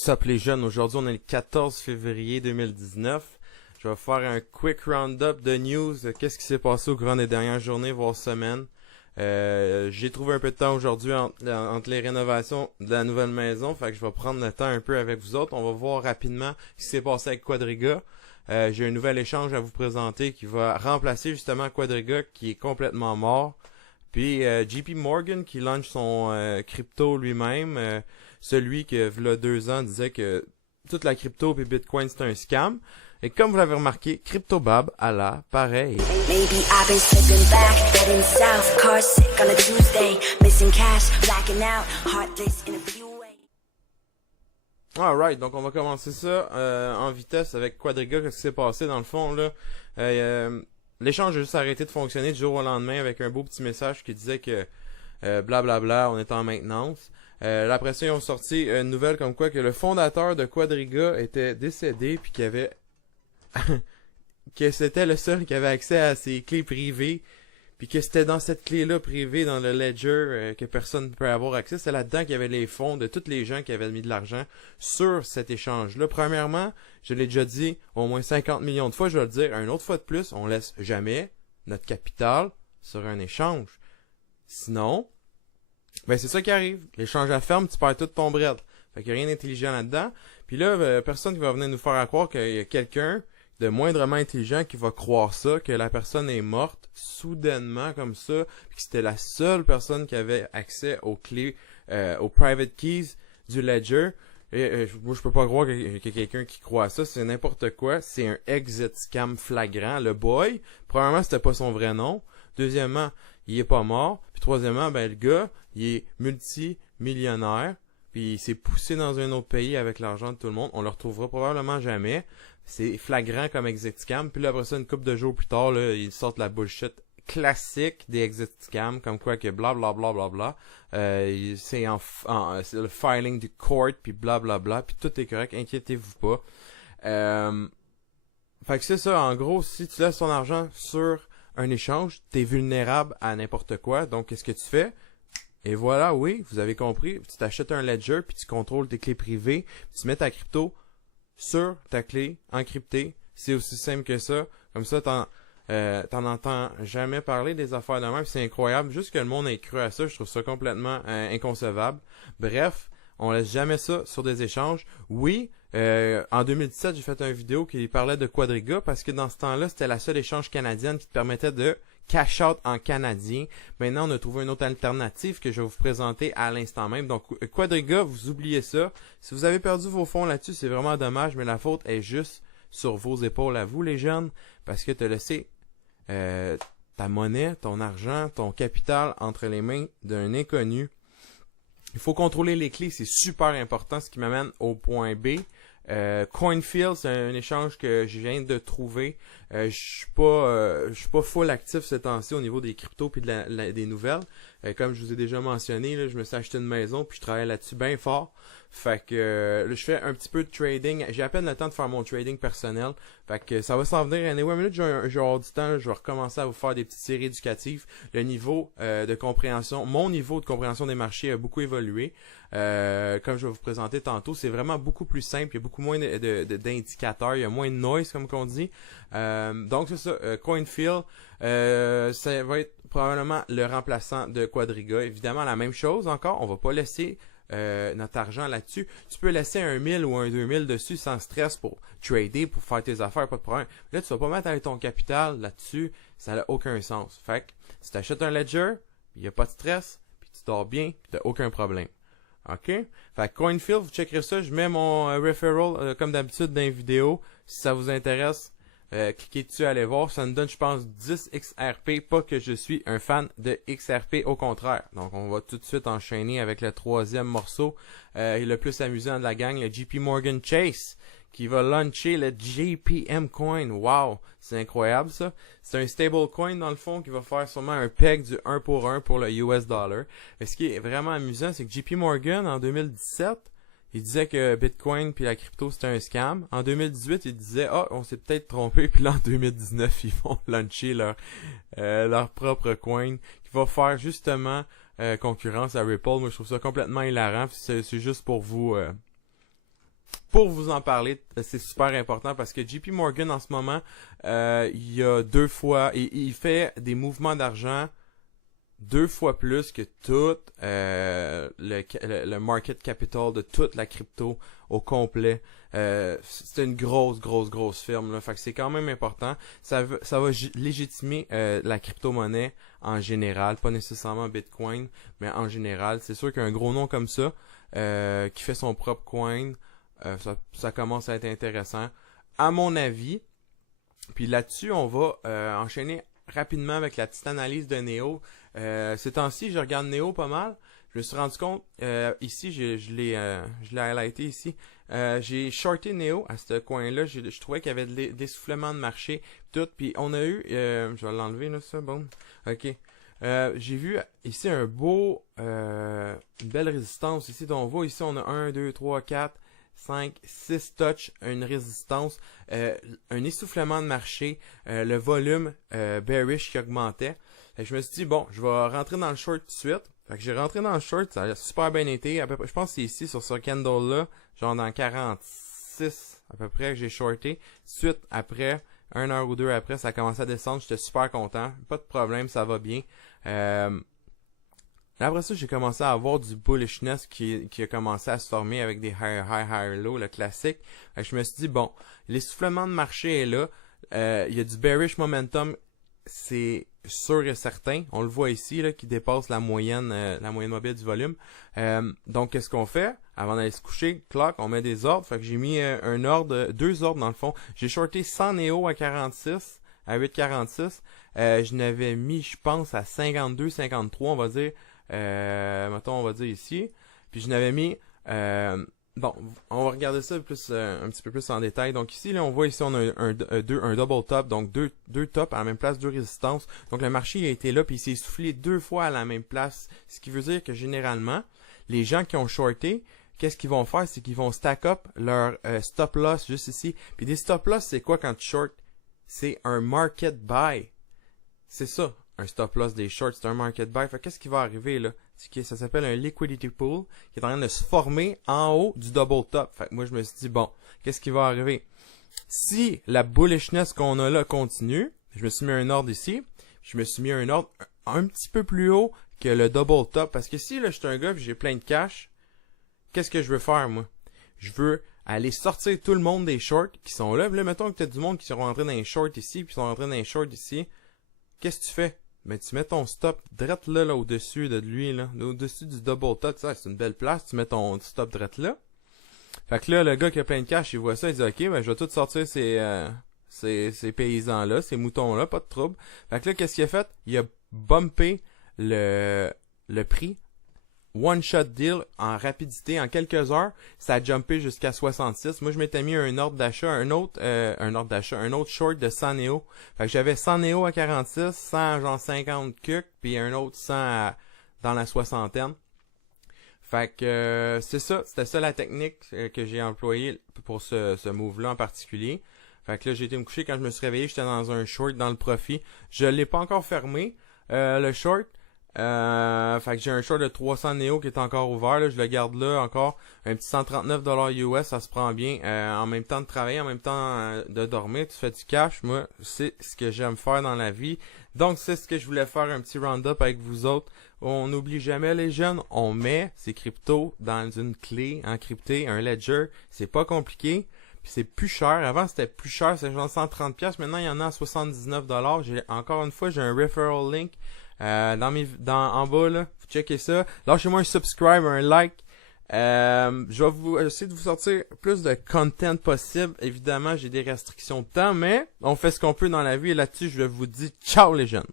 Sup les jeunes, aujourd'hui on est le 14 février 2019. Je vais faire un quick round-up de news, qu'est-ce qui s'est passé au cours des dernières journées, voire semaines. J'ai trouvé un peu de temps aujourd'hui entre les rénovations de la nouvelle maison, fait que je vais prendre le temps un peu avec vous autres. On va voir rapidement ce qui s'est passé avec Quadriga. J'ai un nouvel échange à vous présenter qui va remplacer justement Quadriga qui est complètement mort. Puis JP Morgan qui lance son crypto lui-même, celui que v'là 2 ans disait que toute la crypto et Bitcoin c'était un scam. Et comme vous l'avez remarqué, CryptoBab a l'air pareil. Alright, donc on va commencer ça en vitesse avec Quadriga. Qu'est-ce qui s'est passé dans le fond là? L'échange a juste arrêté de fonctionner du jour au lendemain avec un beau petit message qui disait que blablabla, on est en maintenance. Après ça, ils ont sorti une nouvelle comme quoi que le fondateur de Quadriga était décédé puis qu'il avait que c'était le seul qui avait accès à ses clés privées puis que c'était dans cette clé-là privée dans le ledger que personne ne peut avoir accès. C'est là-dedans qu'il y avait les fonds de tous les gens qui avaient mis de l'argent sur cet échange-là. Premièrement, je l'ai déjà dit au moins 50 millions de fois, je vais le dire une autre fois de plus, on laisse jamais notre capital sur un échange. Sinon, ben c'est ça qui arrive. L'échange à ferme, tu perds tout ton bread. Fait qu'il n'y a rien d'intelligent là-dedans. Puis là, personne qui va venir nous faire croire qu'il y a quelqu'un de moindrement intelligent qui va croire ça, que la personne est morte soudainement comme ça, puis que c'était la seule personne qui avait accès aux clés, aux private keys du ledger. Et moi, je peux pas croire qu'il y a quelqu'un qui croit à ça. C'est n'importe quoi. C'est un exit scam flagrant. Le boy, premièrement, c'était pas son vrai nom. Deuxièmement, il est pas mort. Puis troisièmement, ben le gars, il est multimillionnaire. Puis il s'est poussé dans un autre pays avec l'argent de tout le monde. On le retrouvera probablement jamais. C'est flagrant comme exit scam. Puis là, après ça, une couple de jours plus tard, là, ils sortent la bullshit classique des exit scams, comme quoi que blablabla, c'est c'est le filing du court, puis blablabla, puis tout est correct, inquiétez-vous pas. Fait que c'est ça, en gros, si tu laisses ton argent sur un échange, t'es vulnérable à n'importe quoi, donc qu'est-ce que tu fais? Et voilà, oui, vous avez compris, tu t'achètes un ledger, puis tu contrôles tes clés privées, puis tu mets ta crypto sur ta clé encryptée. C'est aussi simple que ça. Comme ça, t'en entends jamais parler des affaires de même. C'est incroyable. Juste que le monde ait cru à ça, je trouve ça complètement inconcevable. Bref, on laisse jamais ça sur des échanges. Oui, en 2017, j'ai fait une vidéo qui parlait de Quadriga parce que dans ce temps-là, c'était la seule échange canadienne qui te permettait de cash out en canadien. Maintenant, on a trouvé une autre alternative que je vais vous présenter à l'instant même. Donc, Quadriga, vous oubliez ça. Si vous avez perdu vos fonds là-dessus, c'est vraiment dommage, mais la faute est juste sur vos épaules à vous, les jeunes, parce que tu as laissé ta monnaie, ton argent, ton capital entre les mains d'un inconnu. Il faut contrôler les clés, c'est super important, ce qui m'amène au point B. Coinfield, c'est un échange que je viens de trouver. Je suis pas full actif ce temps-ci au niveau des cryptos puis des nouvelles. Comme je vous ai déjà mentionné, là, je me suis acheté une maison puis je travaille là-dessus bien fort. Fait que là, je fais un petit peu de trading. J'ai à peine le temps de faire mon trading personnel. Fait que ça va s'en venir. Anyway, minute, je vais avoir du temps. Je vais recommencer à vous faire des petites séries éducatives. Le niveau de compréhension, mon niveau de compréhension des marchés a beaucoup évolué. Comme je vais vous présenter tantôt, c'est vraiment beaucoup plus simple. Il y a beaucoup moins d'indicateurs. Il y a moins de noise, comme qu'on dit. Donc, c'est ça. Coinfield, ça va être probablement le remplaçant de Quadriga. Évidemment, la même chose encore. On va pas laisser notre argent là-dessus. Tu peux laisser un 1000 ou un 2000 dessus sans stress pour trader, pour faire tes affaires, pas de problème. Là, tu vas pas mettre avec ton capital là-dessus. Ça n'a aucun sens. Fait que, si tu achètes un ledger, il n'y a pas de stress, puis tu dors bien, puis tu n'as aucun problème. OK? Fait que Coinfield, vous checkerez ça. Je mets mon referral comme d'habitude dans les vidéos. Si ça vous intéresse, cliquez dessus, allez voir. Ça nous donne, je pense, 10 XRP. Pas que je suis un fan de XRP, au contraire. Donc, on va tout de suite enchaîner avec le troisième morceau. Et le plus amusant de la gang, le JP Morgan Chase, qui va launcher le JPM Coin. Wow! C'est incroyable, ça. C'est un stable coin, dans le fond, qui va faire sûrement un peg du 1 pour 1 pour le US dollar. Et ce qui est vraiment amusant, c'est que JP Morgan, en 2017, il disait que Bitcoin puis la crypto c'était un scam. En 2018, il disait on s'est peut-être trompé. Puis là en 2019, ils vont lancer leur propre coin qui va faire justement concurrence à Ripple. Moi je trouve ça complètement hilarant. C'est juste pour vous pour vous en parler. C'est super important parce que JP Morgan en ce moment, il y a 2 fois, il fait des mouvements d'argent 2 fois plus que tout le market capital de toute la crypto au complet. C'est une grosse firme là. Fait que c'est quand même important. Ça va légitimer la crypto-monnaie en général, pas nécessairement Bitcoin, mais en général. C'est sûr qu'un gros nom comme ça, qui fait son propre coin, ça commence à être intéressant, à mon avis. Puis là-dessus, on va enchaîner rapidement avec la petite analyse de Neo. Ces temps-ci, je regarde Neo pas mal. Je me suis rendu compte, ici, je l'ai highlighté ici. J'ai shorté Neo à ce coin-là. Je trouvais qu'il y avait des essoufflements de marché, tout. Puis on a eu, je vais l'enlever là, ça, bon. Ok. J'ai vu ici une belle résistance ici. Donc on voit ici, on a 1, 2, 3, 4, 5, 6 touch, une résistance, un essoufflement de marché, le volume bearish qui augmentait. Fait que je me suis dit, bon, je vais rentrer dans le short tout de suite. Fait que j'ai rentré dans le short, ça a super bien été. À peu près, je pense que c'est ici, sur ce candle-là, genre dans 46 à peu près que j'ai shorté. Suite après, 1 heure ou 2 après, ça a commencé à descendre, j'étais super content. Pas de problème, ça va bien. Après ça, j'ai commencé à avoir du bullishness qui a commencé à se former avec des higher low, le classique. Fait que je me suis dit, bon, l'essoufflement de marché est là. Il y a du bearish momentum, c'est sûr et certain. On le voit ici, là, qui dépasse la moyenne mobile du volume. Donc, qu'est-ce qu'on fait? Avant d'aller se coucher, clock, on met des ordres. Fait que j'ai mis deux ordres dans le fond. J'ai shorté 100 Neo à 46, à 8,46. Je n'avais mis, je pense, à 52, 53, on va dire. Mettons, on va dire ici. Puis je n'avais mis... bon, on va regarder ça plus un petit peu plus en détail. Donc ici, là, on voit ici, on a un double top. Donc deux tops à la même place, 2 résistances. Donc le marché a été là, puis il s'est essoufflé 2 fois à la même place. Ce qui veut dire que généralement, les gens qui ont shorté, qu'est-ce qu'ils vont faire? C'est qu'ils vont stack up leur stop loss juste ici. Puis des stop loss, c'est quoi quand tu short? C'est un market buy. C'est ça. Un stop loss des shorts, c'est un market buy. Fait qu'est-ce qui va arriver là? C'est que ça s'appelle un liquidity pool qui est en train de se former en haut du double top. Fait que moi je me suis dit bon, qu'est-ce qui va arriver? Si la bullishness qu'on a là continue, je me suis mis un ordre ici, je me suis mis un ordre un petit peu plus haut que le double top. Parce que si là je suis un gars et j'ai plein de cash, qu'est-ce que je veux faire moi? Je veux aller sortir tout le monde des shorts qui sont là. Puis là, mettons que tu as du monde qui sont rentrés dans les shorts ici, puis sont rentrés dans les shorts ici. Qu'est-ce que tu fais? Mais tu mets ton stop direct là au-dessus de lui, là, au-dessus du double top, ça, c'est une belle place, tu mets ton stop direct là. Fait que là, le gars qui a plein de cash, il voit ça, il dit, ok, ben, je vais tout sortir ces paysans-là, ces moutons-là, pas de trouble. Fait que là, qu'est-ce qu'il a fait? Il a bumpé le prix. One shot deal en rapidité, en quelques heures, ça a jumpé jusqu'à 66. Moi, je m'étais mis un ordre d'achat, un autre short de 100 Neo. Fait que j'avais 100 Neo à 46, 100 genre 50 cucs, puis un autre 100 dans la soixantaine. Fait que c'est ça, c'était ça la technique que j'ai employée pour ce move-là en particulier. Fait que là, j'ai été me coucher, quand je me suis réveillé, j'étais dans un short dans le profit. Je l'ai pas encore fermé, le short. Fait que j'ai un short de 300 Neo qui est encore ouvert, là, je le garde là encore, un petit 139$ US, ça se prend bien, en même temps de travailler, en même temps de dormir, tu fais du cash. Moi, c'est ce que j'aime faire dans la vie, donc c'est ce que je voulais faire, un petit round-up avec vous autres. On n'oublie jamais les jeunes, on met ces cryptos dans une clé encryptée, un ledger, c'est pas compliqué. Puis c'est plus cher. Avant, c'était plus cher, c'est genre 130$. Maintenant, il y en a à 79$. Encore une fois, j'ai un referral link en bas, là. Vous checkez ça. Lâchez-moi un subscribe, un like. Je vais essayer de vous sortir plus de content possible. Évidemment, j'ai des restrictions de temps, mais on fait ce qu'on peut dans la vie. Et là-dessus, je vous dis ciao les jeunes.